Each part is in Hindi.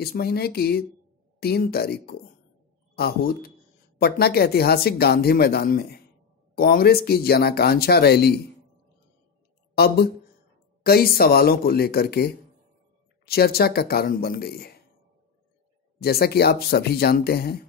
इस महीने की 3 तारीख को आहूत पटना के ऐतिहासिक गांधी मैदान में कांग्रेस की जनाकांक्षा रैली अब कई सवालों को लेकर के चर्चा का कारण बन गई है। जैसा कि आप सभी जानते हैं,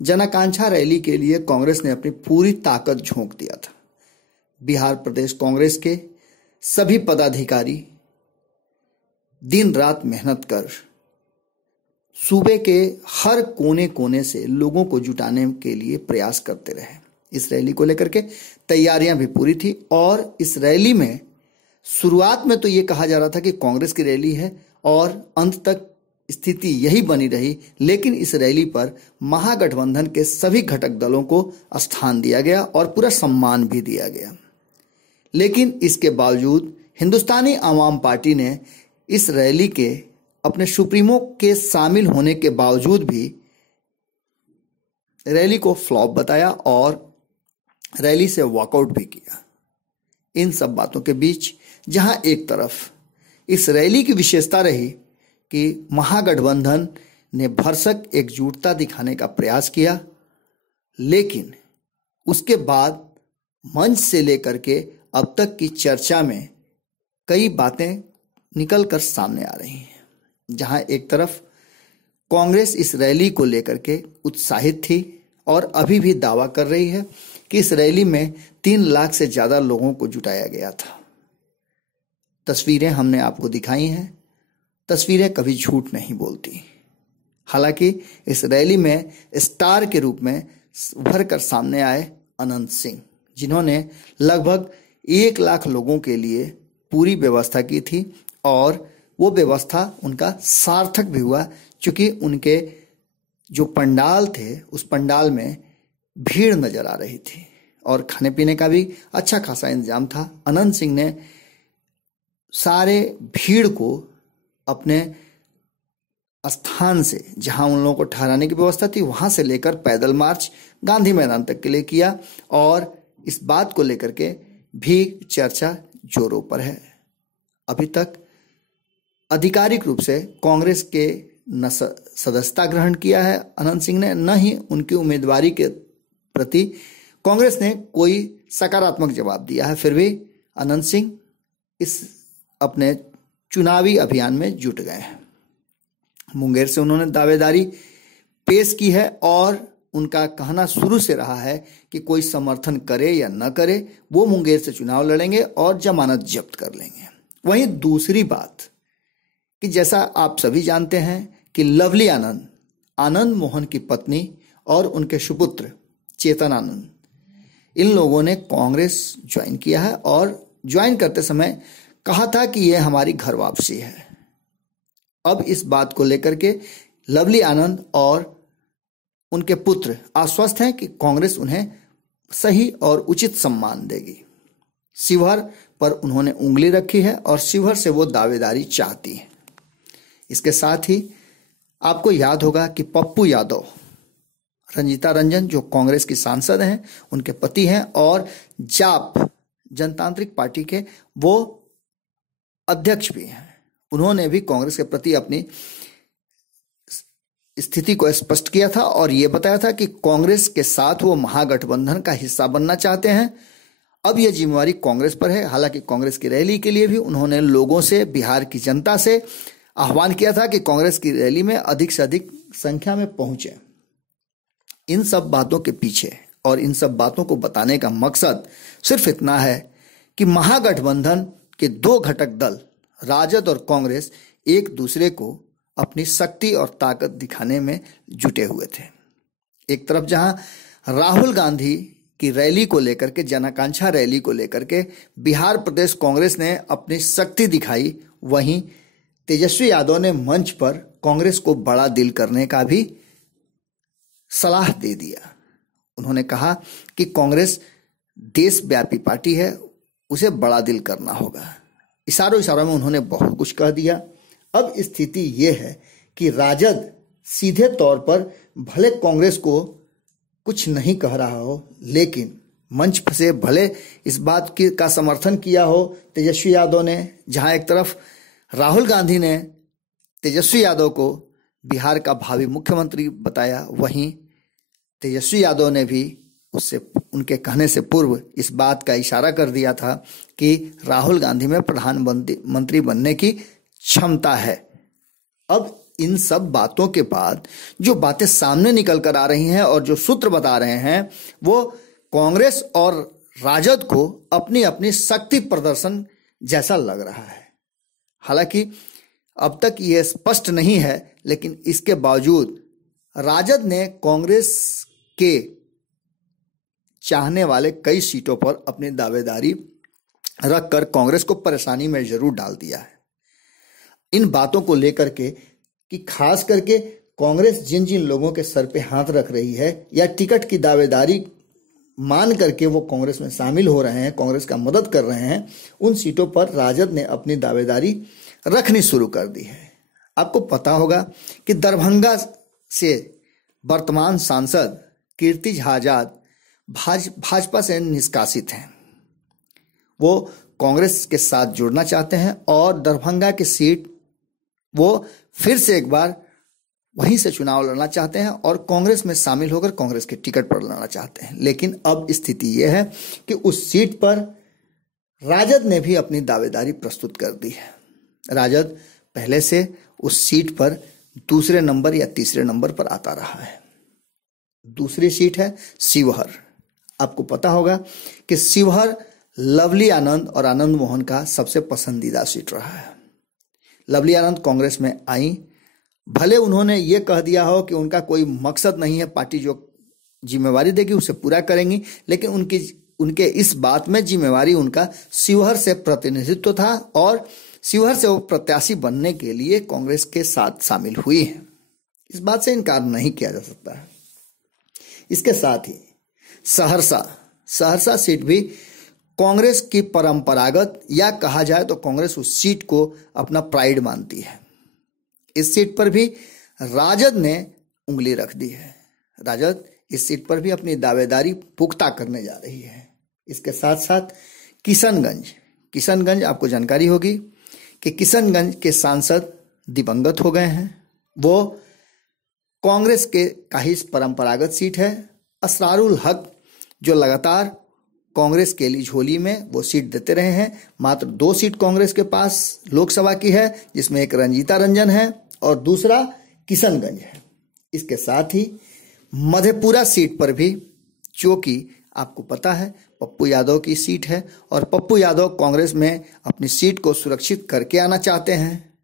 जनाकांक्षा रैली के लिए कांग्रेस ने अपनी पूरी ताकत झोंक दिया था। बिहार प्रदेश कांग्रेस के सभी पदाधिकारी दिन रात मेहनत कर सूबे के हर कोने कोने से लोगों को जुटाने के लिए प्रयास करते रहे। इस रैली को लेकर के तैयारियां भी पूरी थी और इस रैली में शुरुआत में तो ये कहा जा रहा था कि कांग्रेस की रैली है और अंत तक स्थिति यही बनी रही, लेकिन इस रैली पर महागठबंधन के सभी घटक दलों को स्थान दिया गया और पूरा सम्मान भी दिया गया। लेकिन इसके बावजूद हिंदुस्तानी आवाम पार्टी ने इस रैली के अपने सुप्रीमो के शामिल होने के बावजूद भी रैली को फ्लॉप बताया और रैली से वॉकआउट भी किया। इन सब बातों के बीच जहां एक तरफ इस रैली की विशेषता रही कि महागठबंधन ने भरसक एकजुटता दिखाने का प्रयास किया, लेकिन उसके बाद मंच से लेकर के अब तक की चर्चा में कई बातें निकल कर सामने आ रही हैं। जहां एक तरफ कांग्रेस इस रैली को लेकर के उत्साहित थी और अभी भी दावा कर रही है कि इस रैली में 3 लाख से ज्यादा लोगों को जुटाया गया था। तस्वीरें हमने आपको दिखाई हैं। तस्वीरें कभी झूठ नहीं बोलती। हालांकि इस रैली में स्टार के रूप में उभर कर सामने आए अनंत सिंह, जिन्होंने लगभग 1 लाख लोगों के लिए पूरी व्यवस्था की थी और वो व्यवस्था उनका सार्थक भी हुआ, क्योंकि उनके जो पंडाल थे उस पंडाल में भीड़ नजर आ रही थी और खाने पीने का भी अच्छा खासा इंतजाम था। अनंत सिंह ने सारे भीड़ को अपने स्थान से, जहां उन लोगों को ठहराने की व्यवस्था थी, वहां से लेकर पैदल मार्च गांधी मैदान तक के लिए किया और इस बात को लेकर के भी चर्चा जोरों पर है। अभी तक आधिकारिक रूप से कांग्रेस के न सदस्यता ग्रहण किया है अनंत सिंह ने, न ही उनकी उम्मीदवारी के प्रति कांग्रेस ने कोई सकारात्मक जवाब दिया है। फिर भी अनंत सिंह इस अपने चुनावी अभियान में जुट गए हैं। मुंगेर से उन्होंने दावेदारी पेश की है और उनका कहना शुरू से रहा है कि कोई समर्थन करे या न करे, वो मुंगेर से चुनाव लड़ेंगे और जमानत जब्त कर लेंगे। वहीं दूसरी बात कि जैसा आप सभी जानते हैं कि लवली आनंद, आनंद मोहन की पत्नी और उनके सुपुत्र चेतन आनंद, इन लोगों ने कांग्रेस ज्वाइन किया है और ज्वाइन करते समय कहा था कि यह हमारी घर वापसी है। अब इस बात को लेकर के लवली आनंद और उनके पुत्र आश्वस्त हैं कि कांग्रेस उन्हें सही और उचित सम्मान देगी। शिवहर पर उन्होंने उंगली रखी है और शिवहर से वो दावेदारी चाहती है। इसके साथ ही आपको याद होगा कि पप्पू यादव, रंजीता रंजन जो कांग्रेस की सांसद हैं, उनके पति हैं और जाप जनतांत्रिक पार्टी के वो अध्यक्ष भी हैं। उन्होंने भी कांग्रेस के प्रति अपनी स्थिति को स्पष्ट किया था और यह बताया था कि कांग्रेस के साथ वो महागठबंधन का हिस्सा बनना चाहते हैं। अब यह जिम्मेवारी कांग्रेस पर है। हालांकि कांग्रेस की रैली के लिए भी उन्होंने लोगों से, बिहार की जनता से आह्वान किया था कि कांग्रेस की रैली में अधिक से अधिक संख्या में पहुंचे। इन सब बातों के पीछे और इन सब बातों को बताने का मकसद सिर्फ इतना है कि महागठबंधन के 2 घटक दल राजद और कांग्रेस एक दूसरे को अपनी शक्ति और ताकत दिखाने में जुटे हुए थे। एक तरफ जहां राहुल गांधी की रैली को लेकर के, जनाकांक्षा रैली को लेकर के बिहार प्रदेश कांग्रेस ने अपनी शक्ति दिखाई, वहीं तेजस्वी यादव ने मंच पर कांग्रेस को बड़ा दिल करने का भी सलाह दे दिया। उन्होंने कहा कि कांग्रेस देशव्यापी पार्टी है, उसे बड़ा दिल करना होगा। इशारों में उन्होंने बहुत कुछ कह दिया। अब स्थिति यह है कि राजद सीधे तौर पर भले कांग्रेस को कुछ नहीं कह रहा हो, लेकिन मंच से भले इस बात का समर्थन किया हो तेजस्वी यादव ने, जहां एक तरफ राहुल गांधी ने तेजस्वी यादव को बिहार का भावी मुख्यमंत्री बताया, वहीं तेजस्वी यादव ने भी उससे उनके कहने से पूर्व इस बात का इशारा कर दिया था कि राहुल गांधी में प्रधानमंत्री बनने की क्षमता है। अब इन सब बातों के बाद जो बातें सामने निकल कर आ रही हैं और जो सूत्र बता रहे हैं, वो कांग्रेस और राजद को अपनी अपनी शक्ति प्रदर्शन जैसा लग रहा है। हालांकि अब तक ये स्पष्ट नहीं है, लेकिन इसके बावजूद राजद ने कांग्रेस के चाहने वाले कई सीटों पर अपनी दावेदारी रखकर कांग्रेस को परेशानी में जरूर डाल दिया है। इन बातों को लेकर के कि खास करके कांग्रेस जिन जिन लोगों के सर पे हाथ रख रही है या टिकट की दावेदारी मान करके वो कांग्रेस में शामिल हो रहे हैं, कांग्रेस का मदद कर रहे हैं, उन सीटों पर राजद ने अपनी दावेदारी रखनी शुरू कर दी है। आपको पता होगा कि दरभंगा से वर्तमान सांसद कीर्ति झा आजाद भाजपा से निष्कासित हैं। वो कांग्रेस के साथ जुड़ना चाहते हैं और दरभंगा की सीट वो फिर से एक बार वहीं से चुनाव लड़ना चाहते हैं और कांग्रेस में शामिल होकर कांग्रेस के टिकट पर लड़ना चाहते हैं। लेकिन अब स्थिति यह है कि उस सीट पर राजद ने भी अपनी दावेदारी प्रस्तुत कर दी है। राजद पहले से उस सीट पर दूसरे नंबर या तीसरे नंबर पर आता रहा है। दूसरी सीट है शिवहर। आपको पता होगा कि शिवहर लवली आनंद और आनंद मोहन का सबसे पसंदीदा सीट रहा है। लवली आनंद कांग्रेस में आई, भले उन्होंने ये कह दिया हो कि उनका कोई मकसद नहीं है, पार्टी जो जिम्मेवारी देगी उसे पूरा करेंगी, लेकिन उनके इस बात में जिम्मेवारी उनका शिवहर से प्रतिनिधित्व था और शिवहर से वो प्रत्याशी बनने के लिए कांग्रेस के साथ शामिल हुई है। इस बात से इनकार नहीं किया जा सकता है। इसके साथ ही सहरसा सीट भी कांग्रेस की परंपरागत या कहा जाए तो कांग्रेस उस सीट को अपना प्राइड मानती है। इस सीट पर भी राजद ने उंगली रख दी है। राजद इस सीट पर भी अपनी दावेदारी पुख्ता करने जा रही है। इसके साथ साथ किशनगंज आपको जानकारी होगी कि किशनगंज के सांसद दिवंगत हो गए हैं। वो कांग्रेस के का ही परंपरागत सीट है। असरारुल हक जो लगातार कांग्रेस के लिए झोली में वो सीट देते रहे हैं। मात्र 2 सीट कांग्रेस के पास लोकसभा की है, जिसमें एक रंजीता रंजन है और दूसरा किशनगंज है। इसके साथ ही मधेपुरा सीट पर भी, जो कि आपको पता है पप्पू यादव की सीट है और पप्पू यादव कांग्रेस में अपनी सीट को सुरक्षित करके आना चाहते हैं।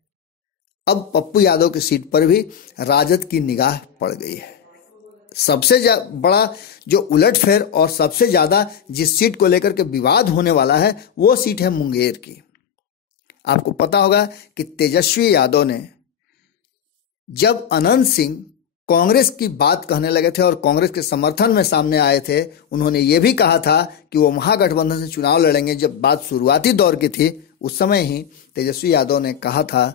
अब पप्पू यादव की सीट पर भी राजद की निगाह पड़ गई है। सबसे बड़ा जो उलटफेर और सबसे ज्यादा जिस सीट को लेकर के विवाद होने वाला है वो सीट है मुंगेर की। आपको पता होगा कि तेजस्वी यादव ने जब अनंत सिंह कांग्रेस की बात कहने लगे थे और कांग्रेस के समर्थन में सामने आए थे, उन्होंने ये भी कहा था कि वो महागठबंधन से चुनाव लड़ेंगे। जब बात शुरुआती दौर की थी उस समय ही तेजस्वी यादव ने कहा था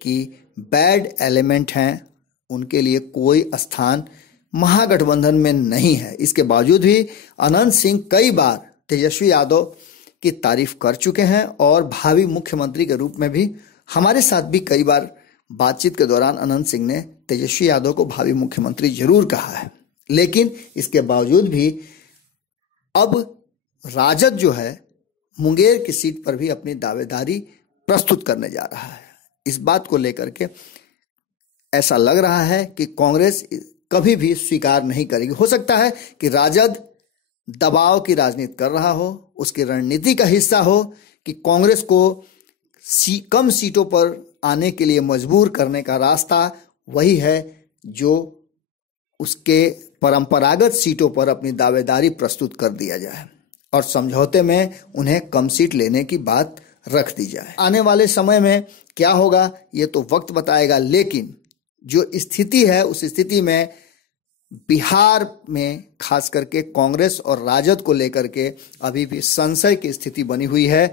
कि बैड एलिमेंट हैं, उनके लिए कोई स्थान महागठबंधन में नहीं है। इसके बावजूद भी अनंत सिंह कई बार तेजस्वी यादव की तारीफ कर चुके हैं और भावी मुख्यमंत्री के रूप में भी हमारे साथ भी कई बार बातचीत के दौरान अनंत सिंह ने तेजस्वी यादव को भावी मुख्यमंत्री जरूर कहा है। लेकिन इसके बावजूद भी अब राजद जो है मुंगेर की सीट पर भी अपनी दावेदारी प्रस्तुत करने जा रहा है। इस बात को लेकर के ऐसा लग रहा है कि कांग्रेस कभी भी स्वीकार नहीं करेगी। हो सकता है कि राजद दबाव की राजनीति कर रहा हो, उसकी रणनीति का हिस्सा हो कि कांग्रेस को कम सीटों पर आने के लिए मजबूर करने का रास्ता वही है जो उसके परंपरागत सीटों पर अपनी दावेदारी प्रस्तुत कर दिया जाए और समझौते में उन्हें कम सीट लेने की बात रख दी जाए। आने वाले समय में क्या होगा ये तो वक्त बताएगा, लेकिन जो स्थिति है उस स्थिति में बिहार में खास करके कांग्रेस और राजद को लेकर के अभी भी संशय की स्थिति बनी हुई है।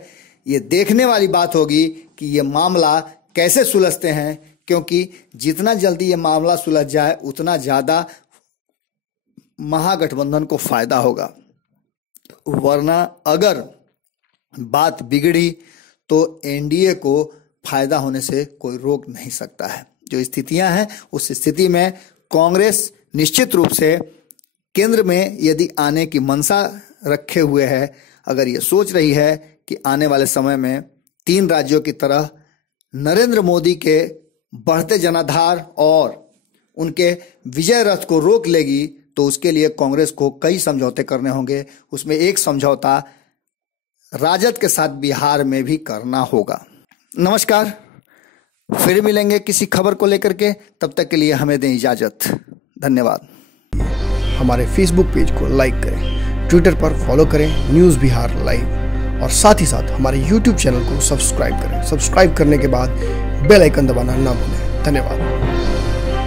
ये देखने वाली बात होगी कि ये मामला कैसे सुलझते हैं, क्योंकि जितना जल्दी ये मामला सुलझ जाए उतना ज्यादा महागठबंधन को फायदा होगा, वरना अगर बात बिगड़ी तो एनडीए को फायदा होने से कोई रोक नहीं सकता है। जो स्थितियां हैं उस स्थिति में कांग्रेस निश्चित रूप से केंद्र में यदि आने की मंशा रखे हुए है, अगर ये सोच रही है कि आने वाले समय में 3 राज्यों की तरह नरेंद्र मोदी के बढ़ते जनाधार और उनके विजय रथ को रोक लेगी, तो उसके लिए कांग्रेस को कई समझौते करने होंगे। उसमें एक समझौता राजद के साथ बिहार में भी करना होगा। नमस्कार, फिर मिलेंगे किसी खबर को लेकर के, तब तक के लिए हमें दें इजाजत। धन्यवाद। हमारे फेसबुक पेज को लाइक करें, ट्विटर पर फॉलो करें न्यूज़ बिहार लाइव, और साथ ही साथ हमारे यूट्यूब चैनल को सब्सक्राइब करें। सब्सक्राइब करने के बाद बेल आइकन दबाना ना भूलें। धन्यवाद।